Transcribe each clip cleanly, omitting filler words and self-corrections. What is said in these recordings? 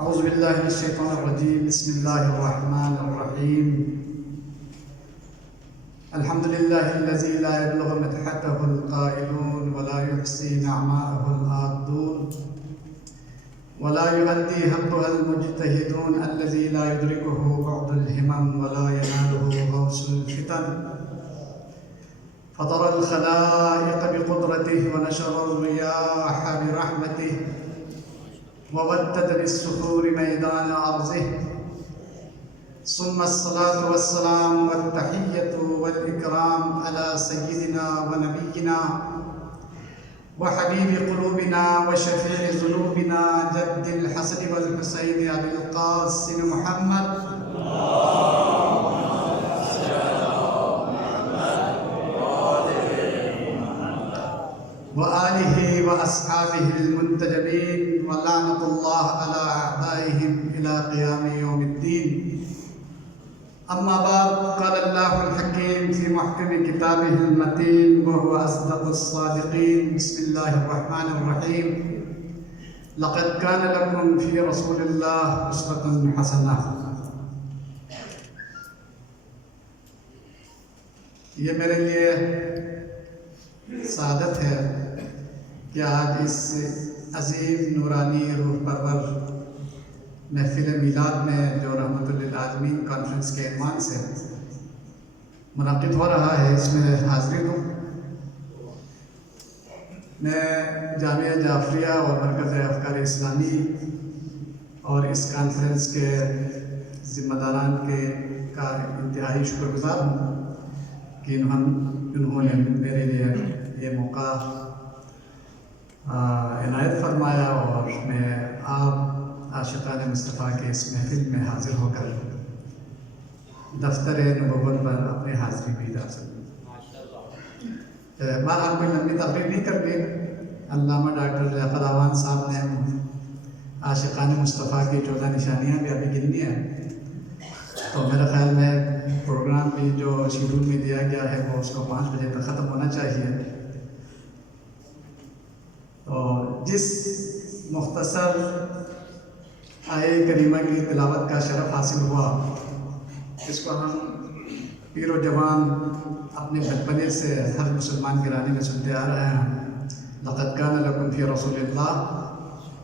اعوذ باللہ من الشیطان الرجیم بسم اللہ الرحمن الرحیم الحمد للہ الذی لا يبلغ مدحته القائلون ولا يحصي نعماءه العادون ولا يؤدي حقها المجتهدون الذي لا يدركه بعض الهمم ولا يناله غوص الفتن فطر الخلائق بقدرته ونشر الرياح برحمته وودد بالسحور ميدان أرضه ثم الصلاة والسلام والتحية والإكرام على سيدنا ونبينا وحبيب قلوبنا وشفيع ذنوبنا جد الحسن والحسين أبي القاسم محمد وآله وأصحابه المنتجبين ولعنة الله على أعدائهم إلى قيام يوم الدين. أما بعد، قال الله الحكيم في محكم كتابه المتين وهو أصدق الصادقين. بسم الله الرحمن الرحيم. لقد كان لكم في رسول الله أسوة حسنة. یہ میرے لیے سعادت ہے کہ آج اس عظیم نورانی روح پرور محفل میلاد میں جو رحمت للعالمین کانفرنس کے عنوان سے منعقد ہو رہا ہے اس میں حاضری دوں. میں جامعہ جعفریہ اور مرکز افکار اسلامی اور اس کانفرنس کے ذمہ داران کا انتہائی شکر گزار ہوں کہ انہوں نے میرے لیے یہ موقع عنایت فرمایا اور میں آپ عاشقان مصطفیٰ کے اس محفل میں حاضر ہو کر دفتر نبوت پر اپنی حاضری بھی ادا کروں. بہرحال کوئی لمبی تقریر نہیں کرنی. علامہ ڈاکٹر لیاقت اعوان صاحب نے عاشقان مصطفیٰ کی 14 نشانیاں بھی ابھی گنی ہیں، تو میرا خیال میں پروگرام بھی جو شیڈول میں دیا گیا ہے وہ اس کو 5 بجے تک ختم ہونا چاہیے. تو جس مختصر آیے کریمہ کی تلاوت کا شرف حاصل ہوا، اس کو ہم پیر و جوان اپنے بچپنے سے ہر مسلمان گرانے میں سنتے آ رہے ہیں. لقد کان لکم فی رسول اللہ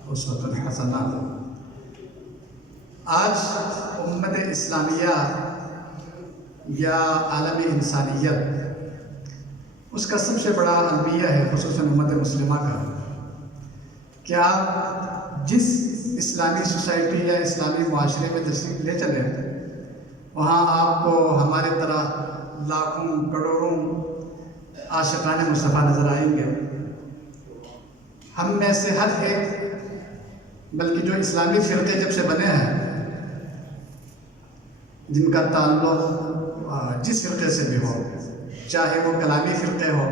اسوۃ حسنہ. آج امت اسلامیہ یا عالم انسانیت اس کا سب سے بڑا المیہ ہے، خصوصاً امت مسلمہ کا، کہ آپ جس اسلامی سوسائٹی یا اسلامی معاشرے میں تشریف لے چلیں وہاں آپ کو ہمارے طرح لاکھوں کروڑوں عاشقان مصطفیٰ نظر آئیں گے. ہم میں سے ہر ایک، بلکہ جو اسلامی فرقے جب سے بنے ہیں، جن کا تعلق جس فرقے سے بھی ہو، چاہے وہ کلامی فرقے ہو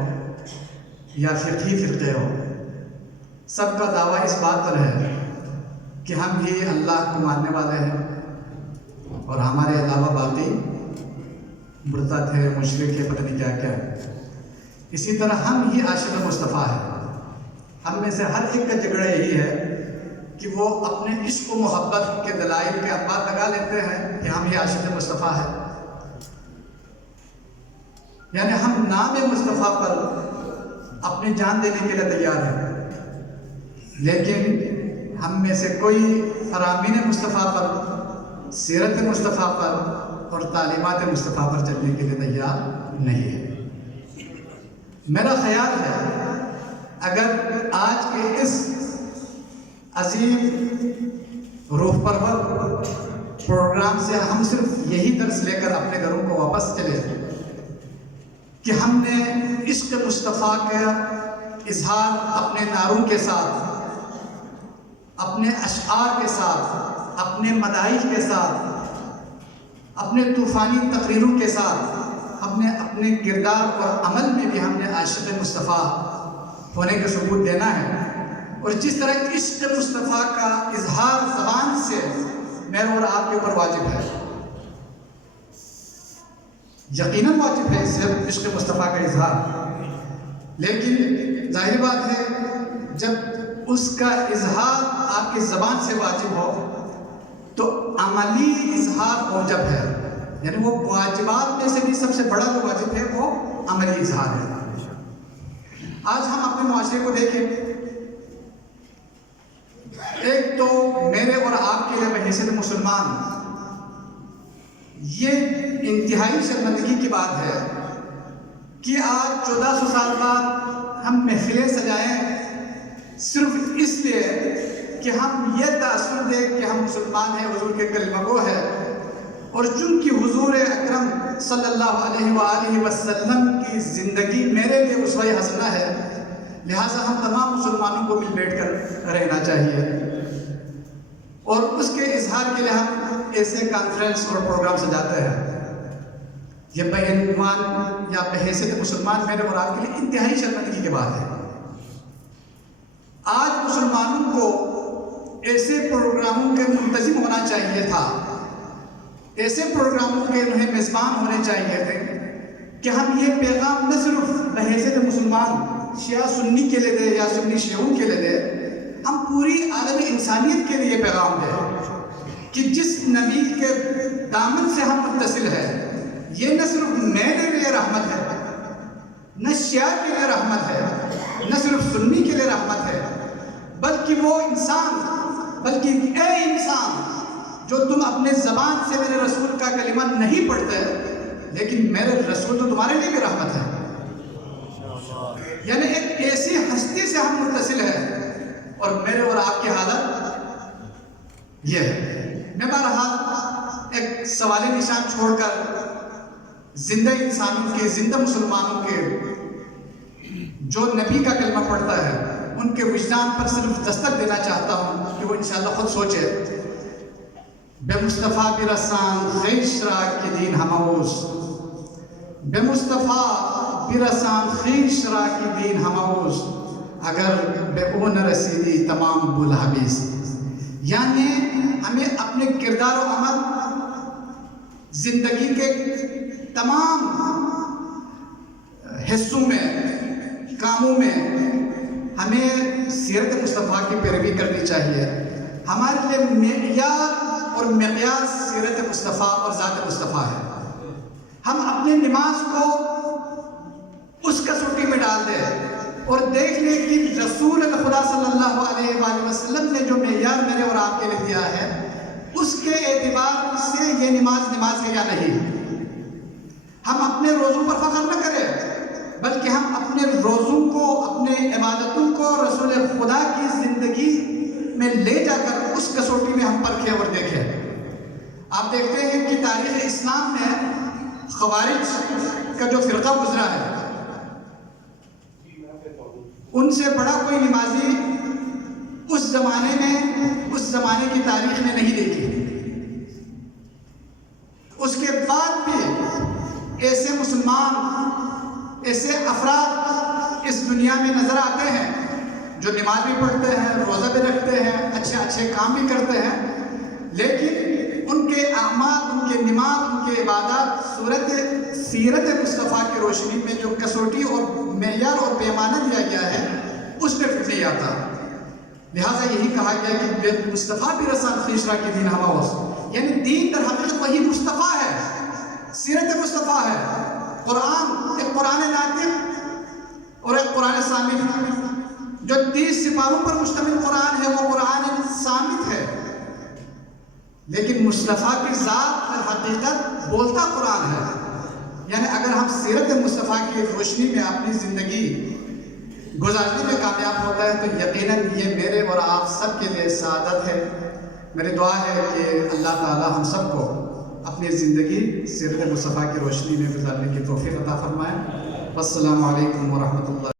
یا فقہی فرقے ہو، سب کا دعویٰ اس بات پر ہے کہ ہم ہی اللہ کو ماننے والے ہیں اور ہمارے علاوہ باقی مرتد ہے، مشرک ہے، پتہ نہیں کیا کیا ہے. اسی طرح ہم ہی عاشق مصطفیٰ ہیں. ہم میں سے ہر ایک کا جھگڑا یہی ہے کہ وہ اپنے عشق و محبت کے دلائل کے انبار لگا لیتے ہیں کہ ہم ہی عاشق مصطفیٰ ہیں. یعنی ہم نام مصطفیٰ پر اپنی جان دینے کے لیے تیار ہیں، لیکن ہم میں سے کوئی فرامین مصطفیٰ پر، سیرت مصطفیٰ پر اور تعلیمات مصطفیٰ پر چلنے کے لیے تیار نہیں ہے. میرا خیال ہے اگر آج کے اس عظیم روح پرور پروگرام سے ہم صرف یہی درس لے کر اپنے گھروں کو واپس چلے کہ ہم نے عشق مصطفیٰ کا اظہار اپنے نعروں کے ساتھ، اپنے اشعار کے ساتھ، اپنے مدائح کے ساتھ، اپنے طوفانی تقریروں کے ساتھ، ہم نے اپنے کردار اور عمل میں بھی ہم نے عاشق مصطفیٰ ہونے کا ثبوت دینا ہے. اور جس طرح عشق مصطفیٰ کا اظہار زبان سے میرے اور آپ کے اوپر واجب ہے، یقیناً واجب ہے عشق مصطفیٰ کا اظہار، لیکن ظاہر بات ہے جب اس کا اظہار آپ کی زبان سے واجب ہو تو عملی اظہار اوجب ہے، یعنی وہ واجبات میں سے بھی سب سے بڑا جو واجب ہے وہ عملی اظہار ہے۔ آج ہم اپنے معاشرے کو دیکھیں، ایک تو میرے اور آپ کے لیے بحیثیت مسلمان یہ انتہائی شرمندگی کی بات ہے کہ آج 1400 سال بعد ہم محفلیں سجائیں صرف اس لیے کہ ہم یہ تاثر دیں کہ ہم مسلمان ہیں، حضور کے کلمہ گو ہے، اور چونکہ حضور اکرم صلی اللہ علیہ وآلہ وسلم کی زندگی میرے لیے اسوہ حسنہ ہے، لہٰذا ہم تمام مسلمانوں کو مل بیٹھ کر رہنا چاہیے، اور اس کے اظہار کے لیے ہم ایسے کانفرنس اور پروگرام سجاتے ہیں۔ یہ بعنوان یا بحیثیت مسلمان میرے اور آپ کے لیے انتہائی شرمندگی کی بات ہے۔ آج مسلمانوں کو ایسے پروگراموں کے منتظم ہونا چاہیے تھا، ایسے پروگراموں کے انہیں میزبان ہونے چاہیے تھے کہ ہم یہ پیغام نہ صرف بحیثیت مسلمان شیعہ سنی کے لیے دے یا سنی شیعوں کے لیے دے، ہم پوری عالم انسانیت کے لیے پیغام دیں کہ جس نبی کے دامن سے ہم متصل ہیں، یہ نہ صرف میرے لیے رحمت ہے، نہ شیعہ کے لیے رحمت ہے، نہ صرف سنی کے لیے رحمت ہے، بلکہ وہ انسان، بلکہ اے انسان جو تم اپنے زبان سے میرے رسول کا کلمہ نہیں پڑھتے، لیکن میرے رسول تو تمہارے لیے بھی رحمت ہے۔ یعنی ایک ایسی ہستی سے ہم متصل ہیں، اور میرے اور آپ کی حالت یہ ہے۔ میں بہرحال ایک سوالی نشان چھوڑ کر زندہ انسانوں کے، زندہ مسلمانوں کے جو نبی کا کلمہ پڑھتا ہے ان کے وجدان پر صرف دستک دینا چاہتا ہوں کہ وہ انشاءاللہ خود سوچے۔ بے مصطفیٰ برسان خیش را کی دین ہماوز، بے مصطفیٰ برسان خیش را کی دین ہماوز، اگر بے اون رسیدی تمام بولحبیز۔ یعنی ہمیں اپنے کردار و عمل، زندگی کے تمام حصوں میں، کاموں میں ہمیں سیرت مصطفیٰ کی پیروی کرنی چاہیے۔ ہمارے لیے معیار اور مقیاس سیرت مصطفیٰ اور ذات مصطفیٰ ہے۔ ہم اپنی نماز کو اس کسوٹی میں ڈال دیں اور دیکھ لیں کہ رسول خدا صلی اللہ علیہ وآلہ وسلم نے جو معیار میرے اور آپ کے لیے دیا ہے، اس کے اعتبار سے یہ نماز ہے یا نہیں۔ ہم اپنے روزوں پر فخر نہ کریں، بلکہ ہم اپنے روزوں کو، اپنے عبادتوں کو رسول خدا کی زندگی میں لے جا کر اس کسوٹی میں ہم پرکھیں اور دیکھیں۔ آپ دیکھتے ہیں کہ تاریخ اسلام میں خوارج کا جو فرقہ گزرا ہے، ان سے بڑا کوئی نمازی اس زمانے کی تاریخ میں نہیں دیکھی۔ اس کے بعد بھی ایسے مسلمان، ایسے افراد اس دنیا میں نظر آتے ہیں جو نماز بھی پڑھتے ہیں، روزہ بھی رکھتے ہیں، اچھے کام بھی کرتے ہیں، لیکن ان کے اعمال، ان کے نماز، ان کے عبادات سیرت مصطفیٰ کی روشنی میں جو کسوٹی اور معیار اور پیمانہ دیا گیا ہے اس میں پھر نہیں آتا۔ لہٰذا یہی کہا گیا کہ بے مصطفیٰ بھی رسان خیشرا کی دین ہماوس، یعنی دین در حقیقت وہی مصطفیٰ ہے، سیرت مصطفیٰ ہے۔ قرآن ایک قرآن ناطق اور ایک قرآن صامت، جو 30 سپاروں پر مشتمل قرآن ہے وہ قرآن صامت ہے، لیکن مصطفیٰ کی ذات در حقیقت بولتا قرآن ہے۔ یعنی اگر ہم سیرت مصطفیٰ کی روشنی میں اپنی زندگی گزارنے میں کامیاب ہوتا ہے تو یقیناً یہ میرے اور آپ سب کے لیے سعادت ہے۔ میری دعا ہے کہ اللہ تعالی ہم سب کو اپنی زندگی سیرت مصطفیٰ کی روشنی میں گزارنے کی توفیق عطا فرمائے۔ والسلام علیکم ورحمۃ اللہ۔